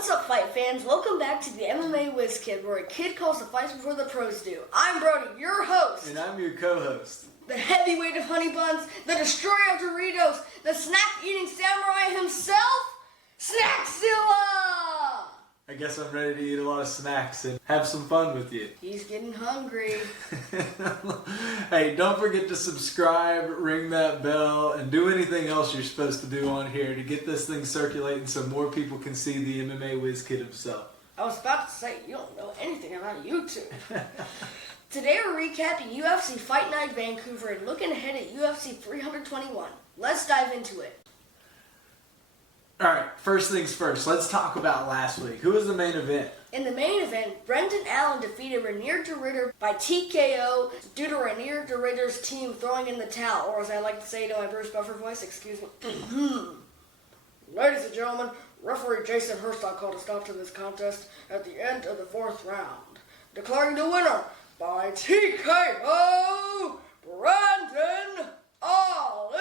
What's up, fight fans? Welcome back to the MMA Wiz Kid, where a kid calls the fights before the pros do. I'm Brody, your host. And I'm your co-host. The heavyweight of honey buns, the destroyer of Doritos, the snack-eating samurai himself, Snackzilla! I guess I'm ready to eat a lot of snacks and have some fun with you. He's getting hungry. Hey, don't forget to subscribe, ring that bell, and do anything else you're supposed to do on here to get this thing circulating so more people can see the MMA Wiz Kid himself. I was about to say, you don't know anything about YouTube. Today we're recapping UFC Fight Night Vancouver and looking ahead at UFC 321. Let's dive into it. Alright, first things first, let's talk about last week. Who was the main event? In the main event, Brendan Allen defeated Reinier de Ridder by TKO due to Reinier de Ridder's team throwing in the towel, or as I like to say to my Bruce Buffer voice, excuse me. Ladies and gentlemen, referee Jason Herstock called a stop to this contest at the end of the fourth round, declaring the winner by TKO, Brendan Allen.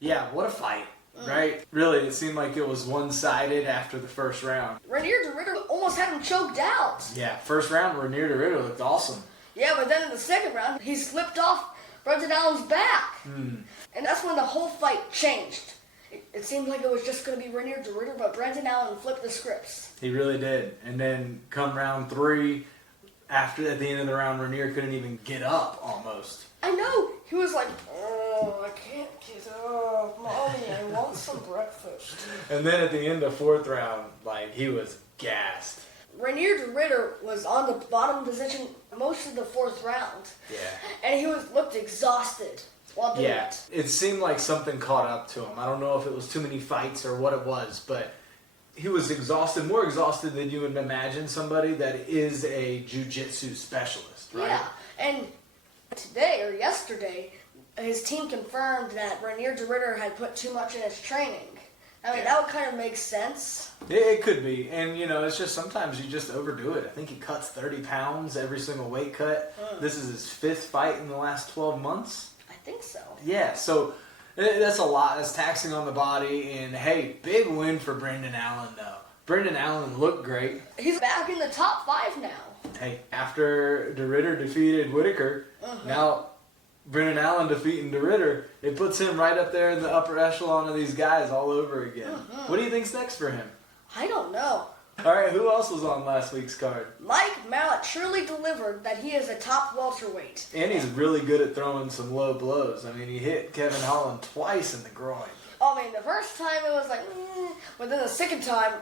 Yeah, what a fight, right? Really, it seemed like it was one-sided after the first round. Reinier de Ridder almost had him choked out. Yeah, first round, Reinier de Ridder looked awesome. Yeah, but then in the second round, he slipped off Brendan Allen's back. And that's when the whole fight changed. It seemed like it was just going to be Reinier de Ridder, but Brendan Allen flipped the scripts. He really did. And then come round three, at the end of the round, Reinier couldn't even get up almost. I know. He was like, oh, I can't get up. Mommy, I want some breakfast. And then at the end of fourth round, he was gassed. Reinier de Ridder was on the bottom position most of the fourth round. Yeah. And he looked exhausted while doing it. It seemed like something caught up to him. I don't know if it was too many fights or what it was, but he was exhausted, more exhausted than you would imagine somebody that is a jiu-jitsu specialist, right? Yeah. And today or yesterday, his team confirmed that Reinier de Ridder had put too much in his training. I mean, that would kind of make sense. It could be. And, it's just sometimes you just overdo it. I think he cuts 30 pounds every single weight cut. This is his fifth fight in the last 12 months. I think so. Yeah, so that's a lot. That's taxing on the body. And, hey, big win for Brendan Allen, though. Brendan Allen looked great. He's back in the top 5 now. Hey, after de Ridder defeated Whitaker, now Brendan Allen defeating de Ridder, it puts him right up there in the upper echelon of these guys all over again. What do you think's next for him? I don't know. All right, who else was on last week's card? Mike Malott surely delivered that he is a top welterweight. And he's really good at throwing some low blows. I mean, he hit Kevin Holland twice in the groin. I mean, the first time it was like, but then the second time,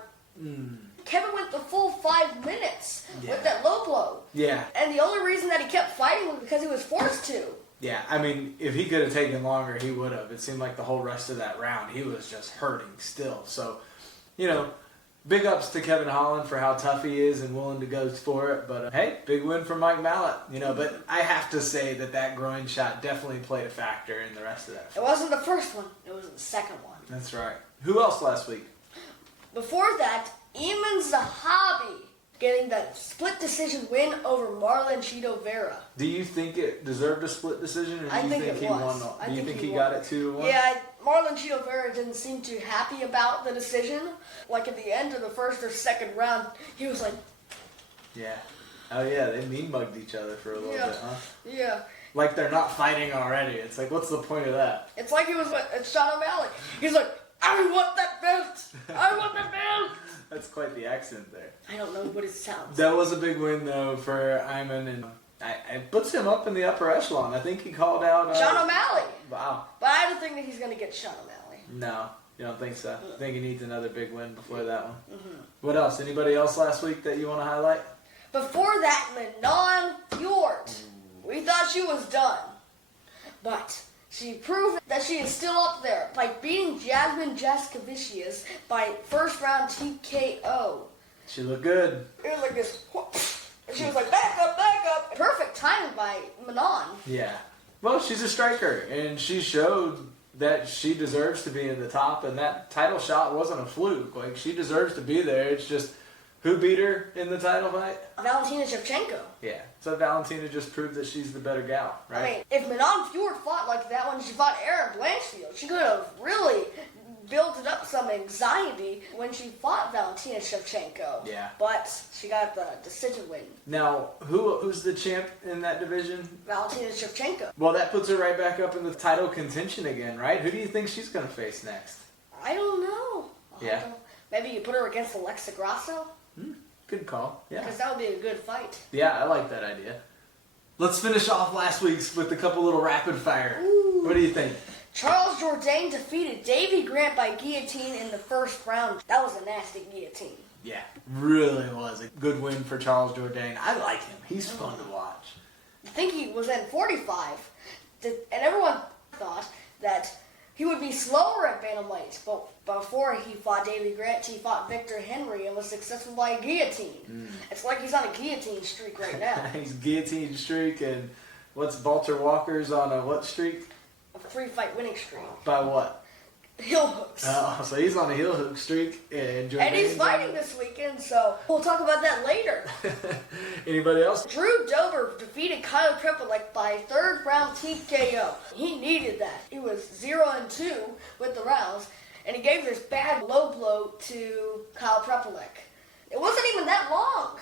Kevin went the full 5 minutes with that low blow. Yeah. And the only reason that he kept fighting was because he was forced to. Yeah, I mean, if he could have taken longer, he would have. It seemed like the whole rest of that round, he was just hurting still. So, big ups to Kevin Holland for how tough he is and willing to go for it. But, hey, big win for Mike Malott. But I have to say that groin shot definitely played a factor in the rest of that fight. It wasn't the first one. It was the second one. That's right. Who else last week? Before that, Iman Zahabi getting that split decision win over Marlon Chito Vera. Do you think it deserved a split decision, or do you think he won? Do you think he got it 2-1? Yeah, Marlon Chito Vera didn't seem too happy about the decision. Like at the end of the first or second round, he was like, yeah. Oh yeah, they mean mugged each other for a little bit, huh? Yeah. Like they're not fighting already. It's like, what's the point of that? It's like he was at Sean O'Malley. He's like, I want that belt! I want that belt! That's quite the accent there. I don't know what it sounds. That was a big win, though, for Iman, and it puts him up in the upper echelon. I think he called out Sean O'Malley. Wow. But I don't think that he's going to get Sean O'Malley. No, you don't think so? I think he needs another big win before that one. What else? Anybody else last week that you want to highlight? Before that, Manon Fiorot. We thought she was done. But she proved that she is still up there by beating Jasmine Jaskevicius by first round TKO. She looked good. It was like this. And she was like, back up, back up. Perfect timing by Manon. Yeah. Well, she's a striker, and she showed that she deserves to be in the top, and that title shot wasn't a fluke. Like, she deserves to be there. It's just Who beat her in the title fight? Valentina Shevchenko. Yeah. So Valentina just proved that she's the better gal, right? I mean, if Manon Fiorot fought like that when she fought Erin Blanchfield, she could have really built up some anxiety when she fought Valentina Shevchenko. Yeah. But she got the decision win. Now, who's the champ in that division? Valentina Shevchenko. Well, that puts her right back up in the title contention again, right? Who do you think she's going to face next? I don't know. Yeah. Maybe you put her against Alexa Grasso? Good call. Yeah. Because that would be a good fight. Yeah, I like that idea. Let's finish off last week's with a couple little rapid fire. Ooh. What do you think? Charles Jourdain defeated Davy Grant by guillotine in the first round. That was a nasty guillotine. Yeah, really was a good win for Charles Jourdain. I like him. He's fun to watch. I think he was in 45, and everyone thought that he would be slower at bantamweight, but before he fought Davy Grant, he fought Victor Henry and was successful by a guillotine. It's like he's on a guillotine streak right now. He's guillotine streak, and what's Walter Walker's on a what streak? A 3-fight winning streak. By what? Heel hooks. Oh, so he's on a heel hook streak, and he's fighting this weekend, so we'll talk about that later. Anybody else? Drew Dober defeated Kyle Prepelic by third round TKO. He needed that. He was 0-2 with the rounds, and he gave this bad low blow to Kyle Prepelic. It wasn't even that long,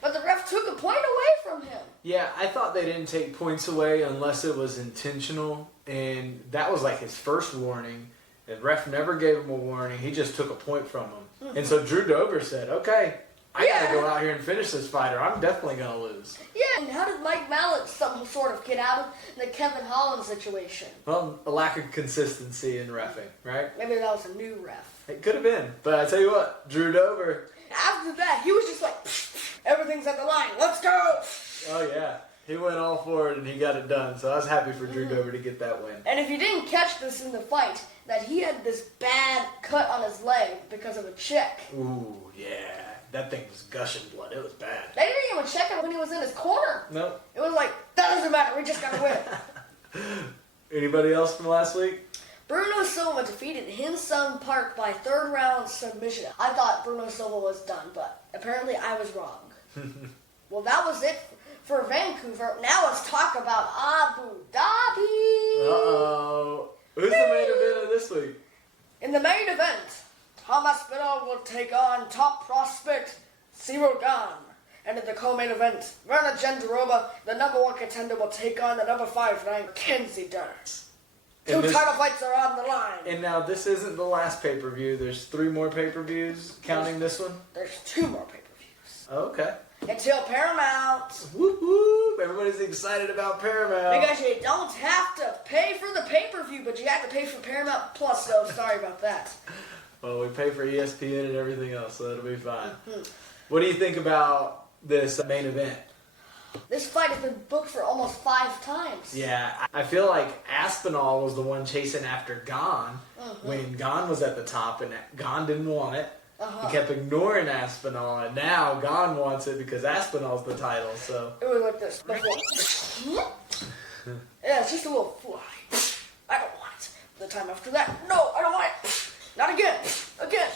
but the ref took a point away from him. Yeah, I thought they didn't take points away unless it was intentional, and that was like his first warning. The ref never gave him a warning. He just took a point from him. And so Drew Dober said, okay, I got to go out here and finish this fighter. I'm definitely going to lose. Yeah, and how did Mike Malott sort of get out of the Kevin Holland situation? Well, a lack of consistency in reffing, right? Maybe that was a new ref. It could have been. But I tell you what, Drew Dober. After that, he was just like, everything's at the line. Let's go. Oh, yeah. He went all for it, and he got it done. So I was happy for Drew Dober to get that win. And if you didn't catch this in the fight, that he had this bad cut on his leg because of a check. Ooh, yeah. That thing was gushing blood. It was bad. They didn't even check him when he was in his corner. Nope. It was like, that doesn't matter. We just got to win. Anybody else from last week? Bruno Silva defeated Hin Sung Park by third round submission. I thought Bruno Silva was done, but apparently I was wrong. Well, that was it for Vancouver. Now let's talk about Abu Dhabi. Uh-oh. Who's the main event of this week? In the main event, Tom Aspinall will take on top prospect Ciryl Gane. And in the co-main event, Virna Jandiroba, the number 1 contender, will take on the number 5 ranked Mackenzie Dern. Two title fights are on the line. And now this isn't the last pay-per-view. There's 3 more pay-per-views, counting this one? There's 2 more pay-per-views. Oh, okay. Until Paramount. Whoop, whoop. Everybody's excited about Paramount. Because you don't have to pay for the pay-per-view, but you have to pay for Paramount Plus, so sorry about that. Well, we pay for ESPN and everything else, so it'll be fine. What do you think about this main event? This fight has been booked for almost 5 times. Yeah, I feel like Aspinall was the one chasing after Gane when Gane was at the top, and Gane didn't want it. He kept ignoring Aspinall, and now Gane wants it because Aspinall's the title, so... It was like this before. Yeah, it's just a little fly. I don't want it. The time after that, no, I don't want it. Not again. Again.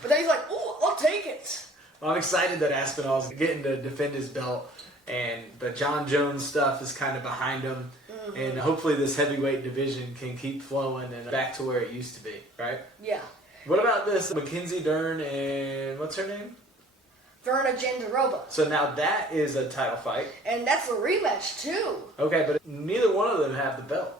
But then he's like, oh, I'll take it. Well, I'm excited that Aspinall's getting to defend his belt, and the John Jones stuff is kind of behind him, and hopefully this heavyweight division can keep flowing and back to where it used to be, right? Yeah. What about this Mackenzie Dern and what's her name? Virna Jandiroba. So now that is a title fight. And that's a rematch, too. Okay, but neither one of them have the belt.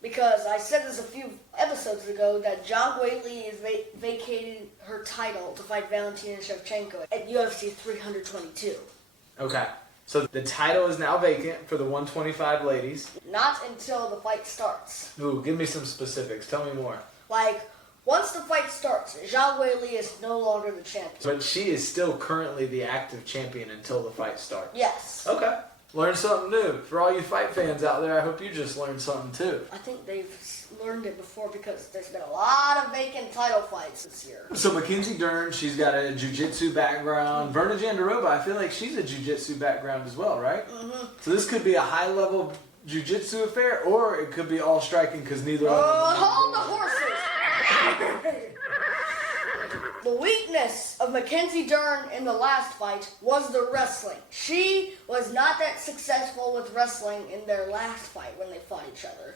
Because I said this a few episodes ago that Zhang Weili is vacating her title to fight Valentina Shevchenko at UFC 322. Okay. So the title is now vacant for the 125 ladies. Not until the fight starts. Ooh, give me some specifics. Tell me more. Like, once the fight starts, Zhang Weili is no longer the champion. But she is still currently the active champion until the fight starts. Yes. Okay. Learn something new. For all you fight fans out there, I hope you just learned something too. I think they've learned it before because there's been a lot of vacant title fights this year. So Mackenzie Dern, she's got a jiu-jitsu background. Virna Jandiroba, I feel like she's a jiu-jitsu background as well, right? So this could be a high-level jiu-jitsu affair, or it could be all striking because neither of them... Hold the horses! The weakness of Mackenzie Dern in the last fight was the wrestling. She was not that successful with wrestling in their last fight when they fought each other.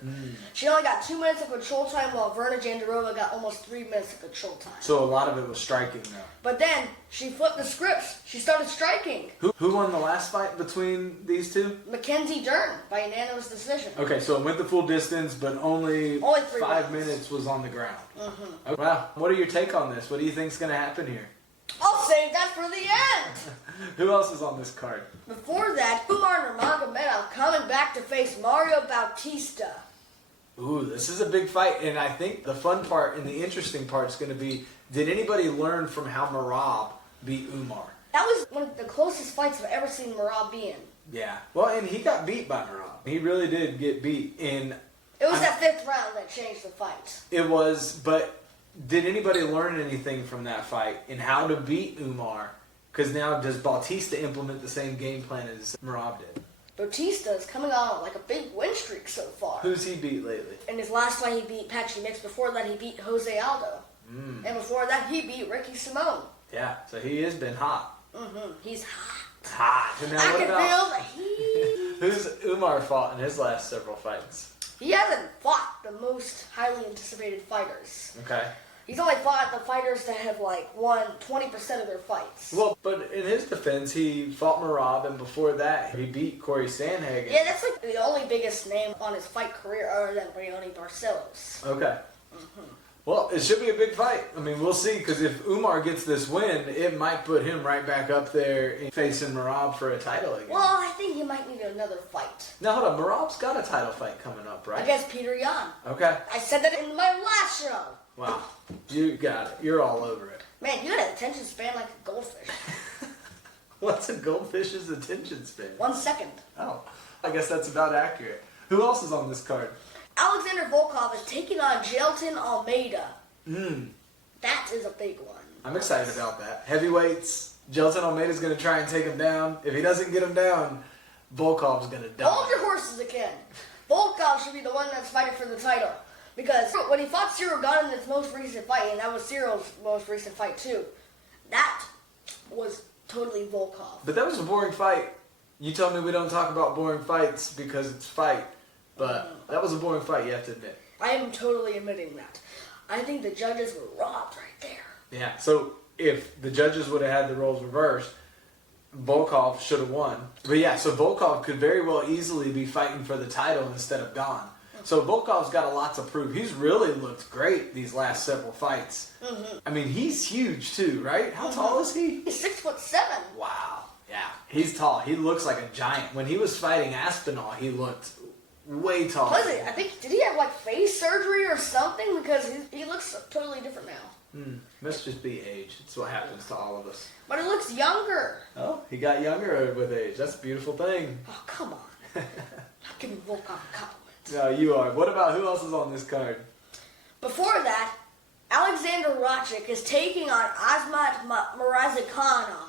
She only got 2 minutes of control time while Virna Jandiroba got almost 3 minutes of control time. So a lot of it was striking, though. But then she flipped the scripts. She started striking. Who won the last fight between these two? Mackenzie Dern by unanimous decision. Okay, so it went the full distance, but only 3 5 minutes was on the ground. Okay. Wow. What are your take on this? What do you think's going to happen here? I'll save that for the end. Who else is on this card? Before that, Umar Nurmagomedov coming back to face Mario Bautista. Ooh, this is a big fight, and I think the fun part and the interesting part is going to be, did anybody learn from how Merab beat Umar? That was one of the closest fights I've ever seen Merab be in. Yeah. Well, and he got beat by Merab. He really did get beat. And it was that 5th round that changed the fight. It was, but did anybody learn anything from that fight and how to beat Umar? Because now, does Bautista implement the same game plan as Merab did? Bautista is coming on like a big win streak so far. Who's he beat lately? In his last fight, he beat Patchy Mix. Before that, he beat Jose Aldo. And before that, he beat Ricky Simone. Yeah, so he has been hot. He's hot. Hot. And now I what can about, feel the heat. who's Umar fought in his last several fights? He hasn't fought the most highly anticipated fighters. Okay. He's only fought the fighters that have won 20% of their fights. Well, but in his defense, he fought Merab, and before that, he beat Corey Sandhagen. Yeah, that's the only biggest name on his fight career other than Brioni Barcelos. Okay. Well, it should be a big fight. I mean, we'll see, because if Umar gets this win, it might put him right back up there facing Merab for a title again. Well, I think he might need another fight. Now, hold on. Merab's got a title fight coming up, right? Against Peter Yan. Okay. I said that in my last show. Wow. You got it. You're all over it. Man, you got an attention span like a goldfish. What's a goldfish's attention span? 1 second. Oh, I guess that's about accurate. Who else is on this card? Alexander Volkov is taking on Jailton Almeida. That is a big one. I'm excited about that. Heavyweights. Jailton Almeida's going to try and take him down. If he doesn't get him down, Volkov's going to die. Hold your horses again. Volkov should be the one that's fighting for the title. Because when he fought Ciryl Gane in his most recent fight, and that was Cyryl's most recent fight too, that was totally Volkov. But that was a boring fight. You told me we don't talk about boring fights because it's fight. But that was a boring fight, you have to admit. I am totally admitting that. I think the judges were robbed right there. Yeah, so if the judges would have had the roles reversed, Volkov should have won. But yeah, so Volkov could very well easily be fighting for the title instead of Gane. So Volkov's got a lot to prove. He's really looked great these last several fights. I mean, he's huge too, right? How tall is he? He's 6'7". Wow. Yeah, he's tall. He looks like a giant. When he was fighting Aspinall, he looked way taller. Plus, I think, did he have face surgery or something? Because he looks totally different now. Must just be age. It's what happens to all of us. But he looks younger. Oh, he got younger with age. That's a beautiful thing. Oh, come on. Not giving Volkov a compliment. No, you are. What about who else is on this card? Before that, Alexander Rakic is taking on Asmat Murazakhanov.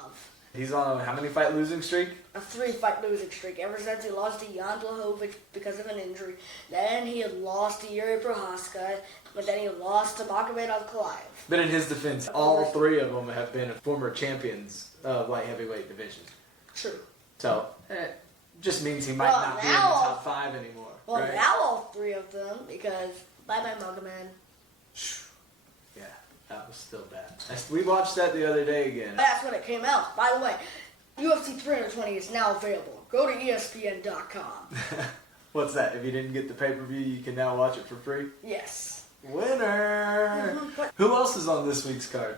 He's on how many fight losing streak? A 3-fight losing streak ever since he lost to Jan Blachowicz because of an injury. Then he had lost to Yuri Prohaska, but then he lost to Magomedov Kalaev. But in his defense, all 3 of them have been former champions of light heavyweight division. True. So, just means he might not be in the top 5 anymore. Well, right? now all 3 of them, because bye-bye Magomed. Yeah, that was still bad. We watched that the other day again. That's when it came out. By the way, UFC 320 is now available. Go to ESPN.com. What's that? If you didn't get the pay-per-view, you can now watch it for free? Yes. Winner! Who else is on this week's card?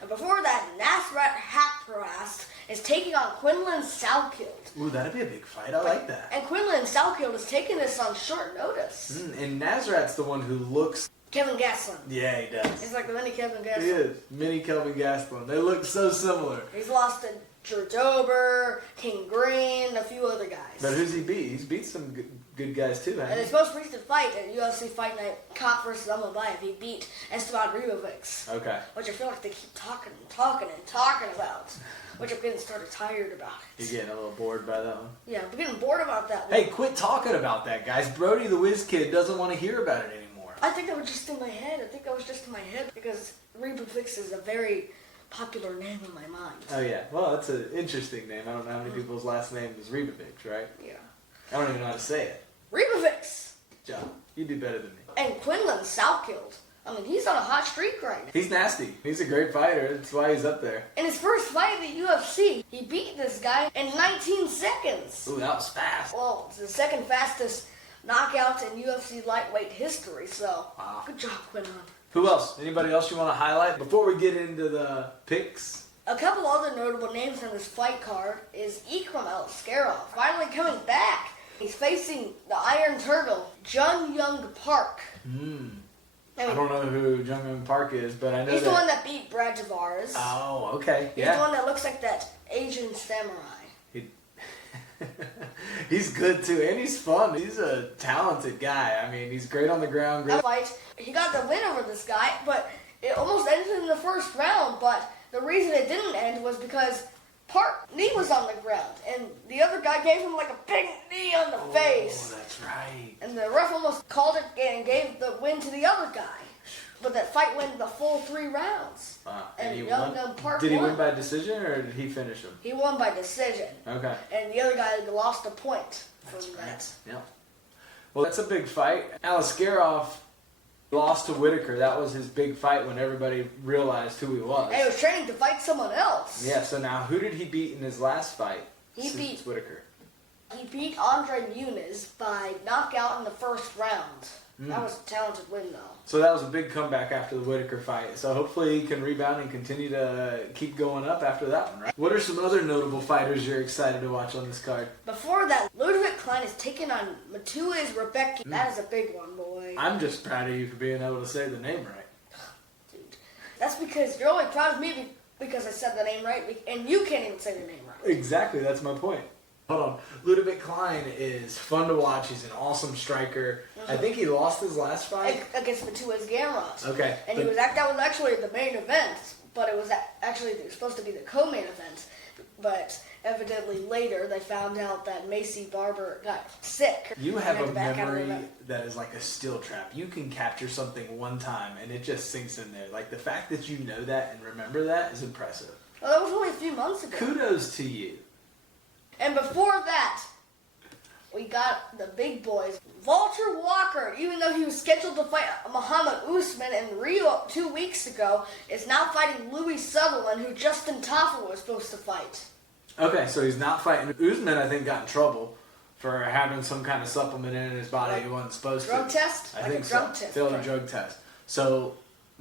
And before that, Nasrat Haqparast is taking on Quinlan Salkild. Ooh, that'd be a big fight. I like that. And Quinlan Salkild is taking this on short notice. And Nasrat's the one who looks... Kevin Gastelum. Yeah, he does. He's like the mini Kevin Gastelum. He is. Mini Kelvin Gastelum. They look so similar. He's lost to Drew Dober, King Green, a few other guys. But who's he beat? He's beat some good guys too, hasn't And he? his most recent fight at UFC Fight Night, Cop versus Amabayev, he beat Esteban Ribovics. Okay. Which I feel like they keep talking about. Which I'm getting started tired about it. You're getting a little bored by that one? Yeah, I'm getting bored about that one. Hey, quit talking about that, guys. Brody the Wiz Kid doesn't want to hear about it anymore. I think that was just in my head. Because Reba Fix is a very popular name in my mind. Oh, yeah. Well, that's an interesting name. I don't know how many people's last name is Reba Fix, right? Yeah. I don't even know how to say it. Reba Fix! Good job. You do better than me. And Quinlan Soutkild. I mean, he's on a hot streak right now. He's nasty. He's a great fighter. That's why he's up there. In his first fight in the UFC, he beat this guy in 19 seconds. Ooh, that was fast. Well, it's the second fastest knockout in UFC lightweight history, so Wow. good job, Quinlan. Who else? Anybody else you want to highlight before we get into the picks? A couple other notable names on this fight card is Ikram Aliskerov, finally coming back. He's facing the Iron Turtle, Jun Young Park. I don't know who Jung Young Park is, but I know he's that... the one that beat Brad Tavares. Oh, okay. He's the one that looks like that Asian samurai. He's good too, and he's fun. He's a talented guy. I mean, he's great on the ground. Great. That fight, he got the win over this guy, but it almost ended in the first round. But the reason it didn't end was because Park's knee was on the ground, and the other guy gave him like a big knee on the face. Oh, that's right. And the ref almost called it and gave the win to the other guy. But that fight went the full 3 rounds. Wow. And he Young won? Park Did he won. win by decision, or did he finish him? He won by decision. Okay. And the other guy lost a point from that. Yeah. Well, that's a big fight. Aliskerov lost to Whitaker. That was his big fight when everybody realized who he was. And he was training to fight someone else. Yeah, so now who did he beat in his last fight? He beat Whitaker. He beat Andre Muniz by knockout in the first round. That was a talented win, though. So that was a big comeback after the Whitaker fight. So hopefully he can rebound and continue to keep going up after that one, right? What are some other notable fighters you're excited to watch on this card? Before that, Ludwig Klein is taking on Matuiz Rebecki. That is a big one, boy. I'm just proud of you for being able to say the name right. Dude, that's because you're only proud of me because I said the name right, and you can't even say the name right. Exactly, that's my point. Hold on. Ludwig Klein is fun to watch. He's an awesome striker. I think he lost his last fight. Against Matuiz Gamrot. Okay. And that was actually the main event, but it was actually supposed to be the co-main event. But evidently later they found out that Macy Barber got sick. You have a memory that is like a steel trap. You can capture something one time and it just sinks in there. Like the fact that you know that and remember that is impressive. Well, that was only a few months ago. Kudos to you. And before that, we got the big boys. Walter Walker, even though he was scheduled to fight Muhammad Usman in Rio 2 weeks ago, is now fighting Louis Sutherland, who Justin Toffel was supposed to fight. Okay, so he's not fighting. Usman, I think, got in trouble for having some kind of supplement in his body he wasn't supposed to. Drug test? I like think a drug so. test. Failed a drug test. So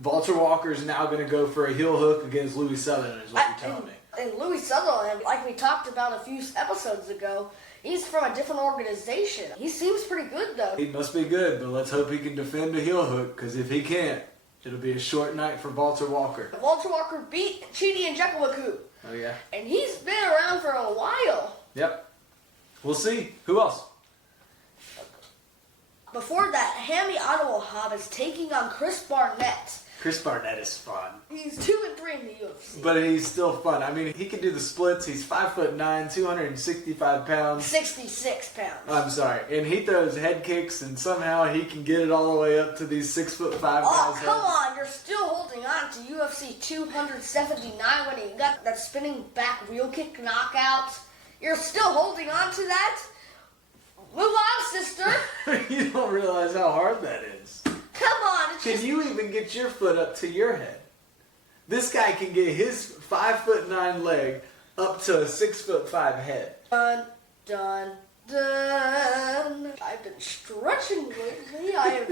Walter Walker is now going to go for a heel hook against Louis Sutherland, is what you're telling me. And Louis Sutherland, like we talked about a few episodes ago, he's from a different organization. He seems pretty good, though. He must be good, but let's hope he can defend a heel hook, because if he can't, it'll be a short night for Walter Walker. Walter Walker beat Chidi Njoku. Oh, yeah? And he's been around for a while. Yep. We'll see. Who else? Before that, Hammy Ottawahab is taking on Chris Barnett. Chris Barnett is fun. He's 2-3 in the UFC. But he's still fun. I mean, he can do the splits. He's 5'9", 265 pounds. 66 pounds. I'm sorry. And he throws head kicks, and somehow he can get it all the way up to these 6'5" guys' Oh, come heads. on. You're still holding on to UFC 279 when he got that spinning back real kick knockout. You're still holding on to that? Move on, sister. You don't realize how hard that is. Come on. It's Can just... you even get your foot up to your head? This guy can get his 5'9" leg up to a 6'5" head. Dun, dun, dun. I've been stretching lately. I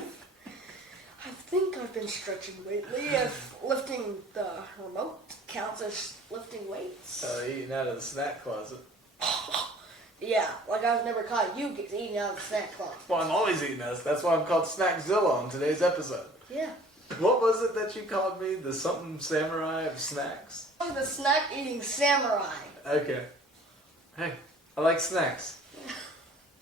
think I've been stretching lately. If lifting the remote counts as lifting weights. Eating out of the snack closet. Yeah, like I've never caught you eating out of the snack closet. Well, I'm always eating us. That's why I'm called Snackzilla on today's episode. Yeah. What was it that you called me? The something samurai of snacks? I'm the snack eating samurai. Okay. Hey, I like snacks.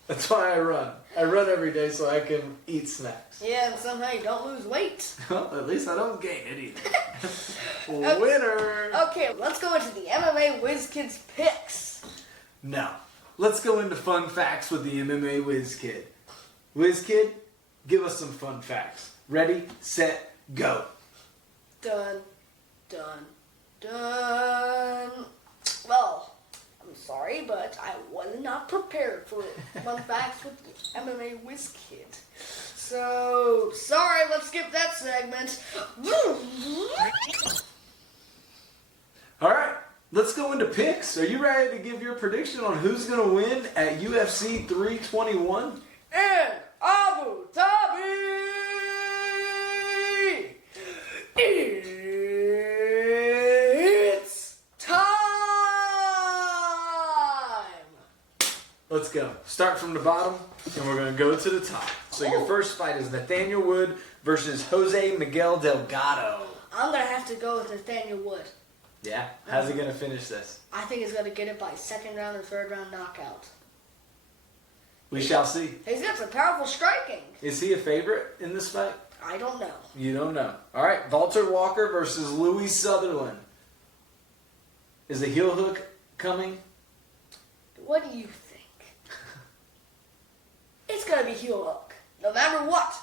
That's why I run. I run every day so I can eat snacks. Yeah, and somehow you don't lose weight. Well, at least I don't gain it either. Winner! Okay, let's go into the MMA Wiz Kids picks. Now, let's go into fun facts with the MMA Wiz Kid. Wiz Kid, give us some fun facts. Ready, set, go. Done. Done. Done. Well, I'm sorry, but I was not prepared for Fun Facts with MMA Wiz Kid. So, sorry, let's skip that segment. Alright, let's go into picks. Are you ready to give your prediction on who's going to win at UFC 321? In Abu Dhabi! It's time! Let's go. Start from the bottom, and we're going to go to the top. So your first fight is Nathaniel Wood versus Jose Miguel Delgado. I'm going to have to go with Nathaniel Wood. Yeah? How's he going to finish this? I think he's going to get it by second round or third round knockout. We shall see. He's got some powerful striking. Is he a favorite in this fight? I don't know. You don't know. All right, Walter Walker versus Louis Sutherland. Is a heel hook coming? What do you think? It's going to be heel hook. No matter what,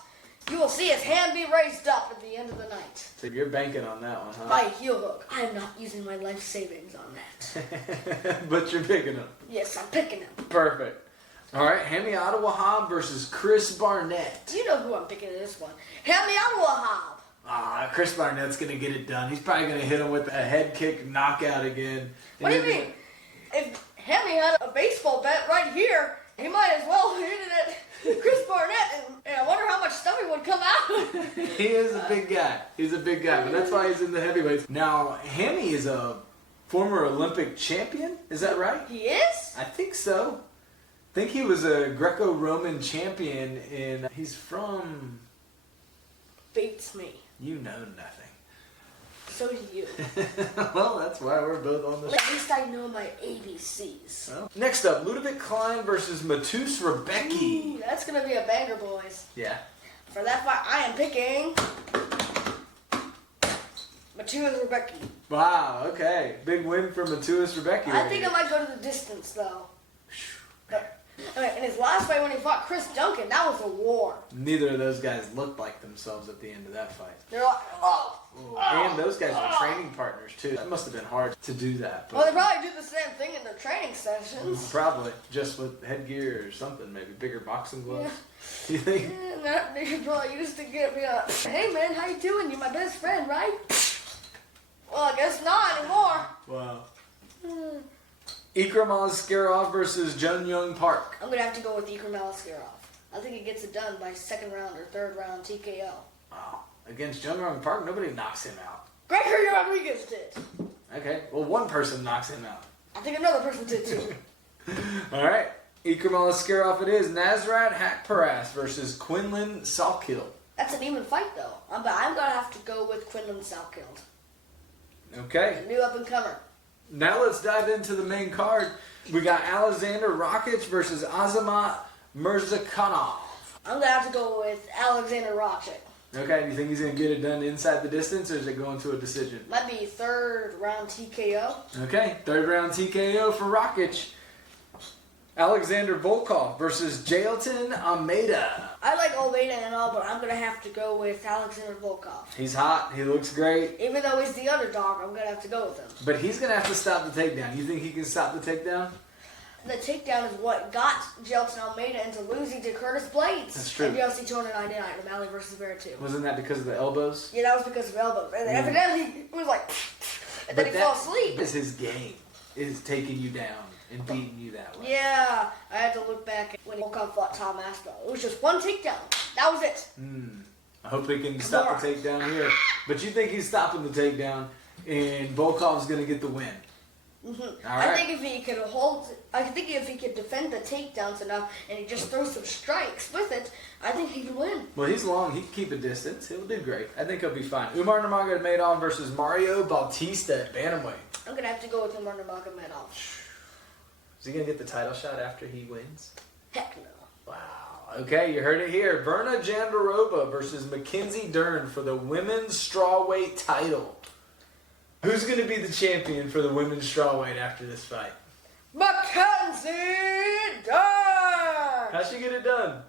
you will see his hand be raised up at the end of the night. So you're banking on that one, huh? By heel hook. I am not using my life savings on that. But you're picking him. Yes, I'm picking him. Perfect. All right, Hami Adewahab versus Chris Barnett. You know who I'm picking in this one. Hami Adewahab. Chris Barnett's going to get it done. He's probably going to hit him with a head kick knockout again. What do you mean? If Hami had a baseball bat right here, he might as well hit it at Chris Barnett, and I wonder how much stuff would come out. He is a big guy. He's a big guy, but that's why he's in the heavyweights. Now, Hami is a former Olympic champion. Is that right? He is? I think so. I think he was a Greco-Roman champion he's from... Beats me. You know nothing. So do you. Well, that's why we're both on the show. At least I know my ABCs. Well, next up, Ludovic Klein versus Matus Rebecki. Ooh, that's going to be a banger, boys. Yeah. For that fight, I am picking Matus Rebecki. Wow, okay. Big win for Matus Rebecki. I think I might go to the distance, though. In his last fight when he fought Chris Duncan, that was a war. Neither of those guys looked like themselves at the end of that fight. They're like, And those guys were training partners, too. That must have been hard to do that. Well, they probably do the same thing in their training sessions. Probably. Just with headgear or something, maybe. Bigger boxing gloves. Yeah. You think? They probably used to get me up. Hey, man, how you doing? You're my best friend, right? Well, I guess not anymore. Wow. Ikram Aliskerov versus Jun Young Park. I'm going to have to go with Ikram Aliskerov. I think he gets it done by second round or third round TKO. Wow. Against Jun Young Park, nobody knocks him out. Gregory Rodriguez did. Okay. Well, one person knocks him out. I think another person did too. All right. Ikram Aliskerov it is. Nazrat Hakparas versus Quinlan Salkill. That's an even fight, though. But I'm going to have to go with Quinlan Salkill. Okay. A new up-and-comer. Now let's dive into the main card. We got Alexander Rakic versus Azamat Mirzakhanov. I'm going to have to go with Alexander Rakic. Okay, do you think he's going to get it done inside the distance, or is it going to a decision? Might be third round TKO. Okay, third round TKO for Rakic. Alexander Volkov versus Jailton Almeida. I like Almeida and all, but I'm going to have to go with Alexander Volkov. He's hot. He looks great. Even though he's the underdog, I'm going to have to go with him. But he's going to have to stop the takedown. You think he can stop the takedown? The takedown is what got Jailton Almeida into losing to Curtis Blades. That's true. In UFC 299, O'Malley versus Vera 2. Wasn't that because of the elbows? Yeah, that was because of elbows. And evidently, it was like, and then he fell asleep. That is his game, is taking you down and beating you that way. Yeah, I had to look back at when Volkov fought Tom Aspinall. It was just one takedown. That was it. I hope he can stop the takedown here. But you think he's stopping the takedown, and Volkov's going to get the win. Mm-hmm. All I right. think if he could defend the takedowns enough and he just throws some strikes with it, I think he can win. Well, he's long. He can keep a distance. He'll do great. I think he'll be fine. Umar Nurmagomedov versus Mario Bautista at bantamweight. I'm going to have to go with Umar Nurmagomedov. Is he going to get the title shot after he wins? Heck no. Wow. Okay, you heard it here. Virna Jandiroba versus Mackenzie Dern for the women's strawweight title. Who's going to be the champion for the women's strawweight after this fight? Mackenzie Dern! How'd she get it done?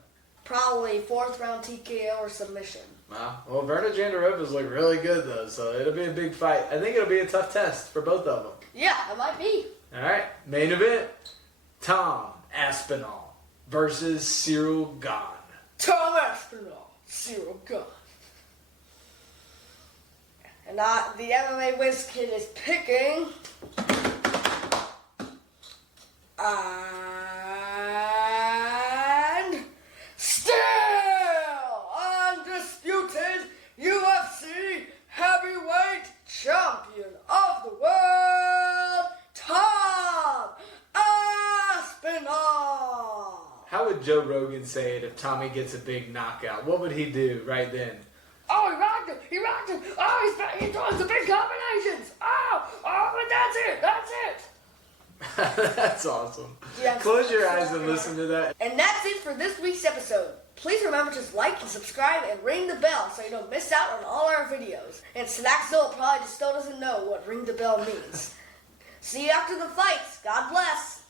probably 4th round TKO or submission. Wow. Well, Virna Jandiroba's look really good, though, so it'll be a big fight. I think it'll be a tough test for both of them. Yeah, it might be. All right, main event. Tom Aspinall versus Ciryl Gane. Tom Aspinall, Ciryl Gane. And the MMA Wiz Kid is picking... And still undisputed UFC heavyweight champion of the world, Tom Aspinall. How would Joe Rogan say it if Tommy gets a big knockout? What would he do right then? Oh, he rocked him. Oh, he's throwing some big combinations. Oh, but that's it. That's awesome. Yeah. Close your eyes and listen to that. And that's it for this week's episode. Please remember to like and subscribe and ring the bell so you don't miss out on all our videos. And Snackzilla probably just still doesn't know what ring the bell means. See you after the fights. God bless.